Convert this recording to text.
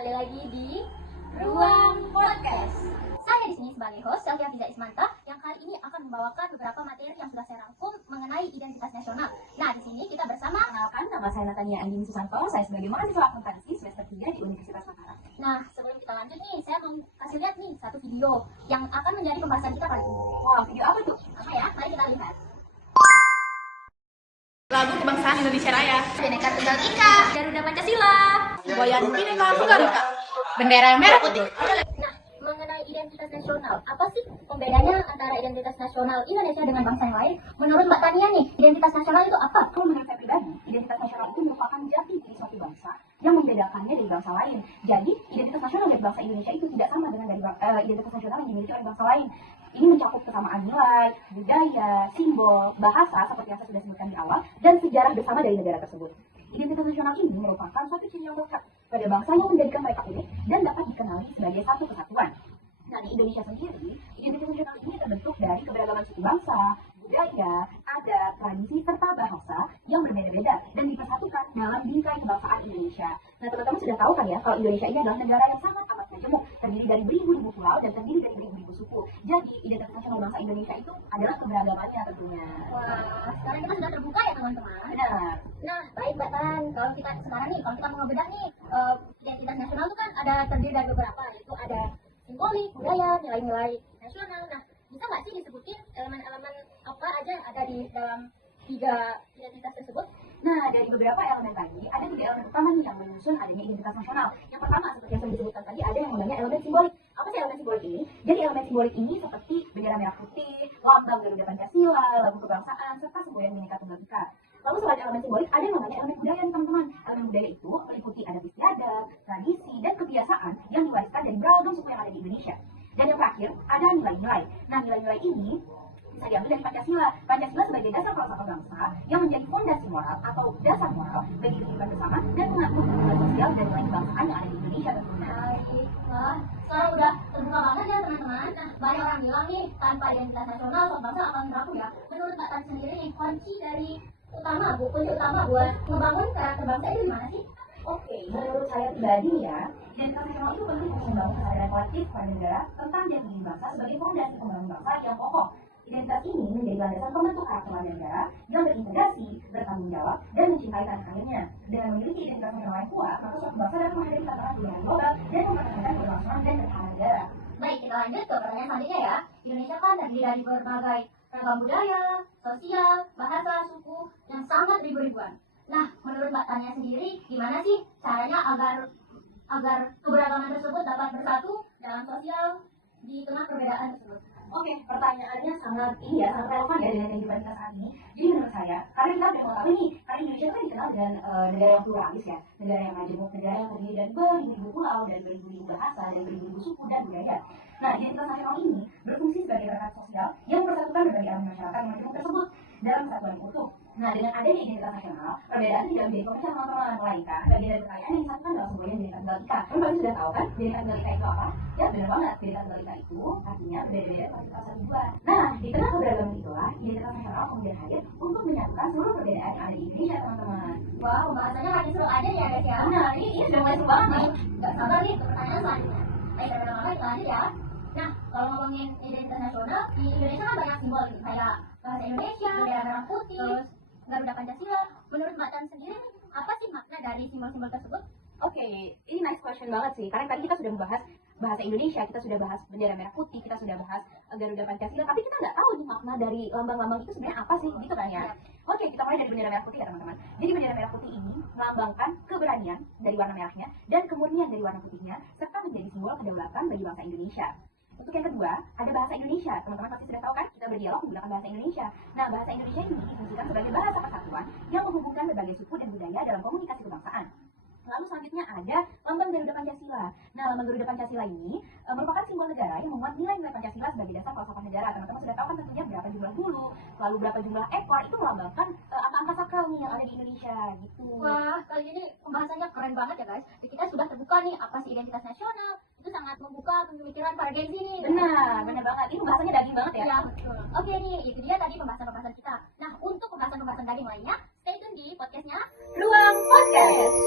kembali lagi di Ruang Podcast. Saya di sini sebagai host Sylvia Fiza Ismanta yang kali ini akan membawakan beberapa materi yang sudah saya rangkum mengenai identitas nasional. Nah, di sini kita bersama. Kenalkan, nama saya Natania Andini Susanto. Saya sebagai mahasiswa akuntansi semester 3 di Universitas Mataram. Nah, sebelum kita lanjut nih, saya mau kasih lihat nih satu video yang akan menjadi pembahasan kita kali ini. Wah, video apa tuh? Apa ya? Mari kita lihat. Lagu Kebangsaan Indonesia Raya. Bhinneka Tunggal Ika, Garuda Pancasila, Goyang Bhinneka Tunggal Ika. Bendera merah putih. Nah, mengenai identitas nasional, apa sih pembedanya antara identitas nasional Indonesia dengan bangsa yang lain? Menurut Mbak Tania nih, identitas nasional itu apa? Kalau menurut saya pribadi, identitas nasional itu merupakan jati diri suatu bangsa yang membedakannya dari bangsa lain. Jadi, identitas nasional dari bangsa Indonesia itu tidak sama dengan dari identitas nasional yang dimiliki oleh bangsa lain. Ini mencakup kesamaan nilai, budaya, simbol, bahasa seperti yang saya sudah sebutkan di awal, dan sejarah bersama dari negara tersebut. Identitas nasional ini merupakan suatu ciri yang melekat pada bangsa yang menjadikan mereka unik dan dapat dikenali sebagai satu kesatuan. Nah, di Indonesia sendiri, identitas nasional ini terbentuk dari keberagaman suku bangsa, budaya, adat, tradisi, serta bahasa yang berbeda-beda dan dipersatukan dalam bingkai kebangsaan Indonesia. Nah, teman-teman sudah tahu kan ya, kalau Indonesia ini adalah negara yang sangat amat majemuk, terdiri dari beribu-ribu pulau dan terdiri dari beribu-ribu suku. Jadi, identitas nasional bangsa Indonesia itu adalah keberagamannya tentunya. Wah, sekarang kita sudah terbuka ya teman-teman. Benar. Nah, baik Mbak Tan, kalau kita sekarang nih, kalau kita mau ngebedah nih, identitas nasional itu kan ada terdiri dari beberapa, yaitu ada simbolik, budaya, nilai-nilai nasional. Nah, bisa nggak sih disebutin elemen-elemen apa aja yang ada di dalam tiga identitas tersebut? Nah, dari beberapa elemen tadi, ada tiga elemen utama nih yang menyusun adanya identitas nasional. Yang pertama, seperti yang saya disebutkan tadi, ada yang namanya elemen simbolik. Apa sih elemen simbolik ini? Jadi elemen simbolik ini seperti bendera merah putih, lambang Garuda Pancasila, lagu kebangsaan, serta semboyan Bhinneka Tunggal Ika. Lalu selain elemen simbolik, ada yang namanya elemen budaya nih teman-teman. Elemen budaya itu meliputi adat istiadat, tradisi, dan kebiasaan yang diwariskan dari beragam suku yang ada di Indonesia. Dan yang terakhir, ada nilai-nilai. Nah, nilai-nilai ini bisa diambil dari Pancasila. Pancasila sebagai dasar falsafah bangsa yang menjadi fondasi moral atau dasar moral bagi kehidupan bersama dan mengatur hubungan sosial dan nilai kebangsaan yang ada di Indonesia tentunya. Wah, sekarang udah terbuka banget ya teman-teman. Nah, banyak orang bilang nih, tanpa identitas nasional, suatu bangsa akan rapuh ya. Menurut Mbak Tan sendiri nih, kunci utama buat membangun karakter bangsa itu gimana sih? Oke, menurut saya pribadi ya, identitas nasional itu penting untuk membangun kesadaran kolektif pada negara tentang jati diri bangsa sebagai fondasi pembangunan bangsa yang kokoh. Identitas ini menjadi landasan pembentuk karakter negara yang berintegrasi, bertanggung jawab, dan mencintai tanah airnya. Dengan memiliki identitas nasional yang kuat, maka suatu bangsa dapat menghadapi tantangan dunia global dan mempertahankan keberlangsungan dan ketahanan negara. Baik, kita lanjut ke pertanyaan selanjutnya ya. Indonesia kan terdiri dari berbagai ragam budaya, sosial, bahasa, suku, yang sangat ribu-ribuan. Nah, menurut Mbak Tania sendiri, gimana sih caranya agar keberagaman tersebut dapat bersatu dalam sosial di tengah perbedaan tersebut? Oke, pertanyaannya sangat relevan ya dengan kehidupan kita saat ini. Jadi menurut saya, karena kita memang tahu nih, karena Indonesia kan dikenal dengan negara yang pluralis ya, negara yang majemuk, negara yang terdiri dari beribu-ribu pulau dan beribu-ribu bahasa dan beribu-ribu suku dan budaya. Nah, identitas nasional ini berfungsi sebagai rekat sosial yang mempersatukan berbagai elemen masyarakat yang majemuk tersebut dalam kesatuan yang utuh. Nah, dengan adanya identitas nasional, perbedaan tidak menjadi pemecah teman-teman, melainkan bagian dari kekayaan yang disatukan dalam semboyan Bhinneka Tunggal Ika. Kalian pasti sudah tahu kan, Bhinneka Tunggal Ika itu apa? Ya, benar banget. Bhinneka Tunggal Ika itu artinya berbeda-beda tapi tetap satu tujuan. Nah, di tengah keberagaman itulah, identitas nasional kemudian hadir untuk menyatukan seluruh perbedaan yang ada di Indonesia, teman-teman. Wow, bahasanya makin seru aja ya guys ya. Nah, ini sudah mulai seru banget nih. Gak sabar nih ke pertanyaan selanjutnya. Baik, kita lanjut ya. Nah, kalau ngomongin identitas nasional, di Indonesia kan banyak simbol gitu, kayak bahasa Indonesia, bendera merah putih, terus Garuda Pancasila. Menurut Mbak Tan sendiri, apa sih makna dari simbol-simbol tersebut? Oke, ini nice question banget sih. Karena tadi kita sudah membahas bahasa Indonesia, kita sudah bahas bendera merah putih, kita sudah bahas Garuda Pancasila, tapi kita nggak tahu nih makna dari lambang-lambang itu sebenarnya apa sih, gitu kan ya? Oke, kita mulai dari bendera merah putih ya teman-teman. Jadi bendera merah putih ini melambangkan keberanian dari warna merahnya dan kemurnian dari warna putihnya, serta menjadi simbol kedaulatan bagi bangsa Indonesia. Untuk yang kedua, ada bahasa Indonesia. Teman-teman pasti sudah tahu kan, kita berdialog menggunakan bahasa Indonesia. Nah, bahasa Indonesia ini difungsikan sebagai bahasa persatuan yang menghubungkan berbagai suku dan budaya dalam komunikasi kebangsaan. Lalu selanjutnya ada lambang Garuda Pancasila. Nah, lambang Garuda Pancasila ini merupakan simbol negara yang memuat nilai-nilai Pancasila sebagai dasar falsafah negara. Teman-teman sudah tahu kan tentunya berapa jumlah bulu, lalu berapa jumlah ekor, itu melambangkan angka-angka sakral nih yang ada di Indonesia gitu. Wah, kali ini pembahasannya keren banget ya guys. Kita sudah terbuka nih apa sih identitas nasional. Itu sangat membuka pemikiran para Gen Z nih. Benar banget. Ini pembahasannya daging banget ya. Ya, betul. Oke nih, itu dia tadi pembahasan-pembahasan kita. Nah, untuk pembahasan-pembahasan daging lainnya, stay tune di podcastnya Ruang Podcast.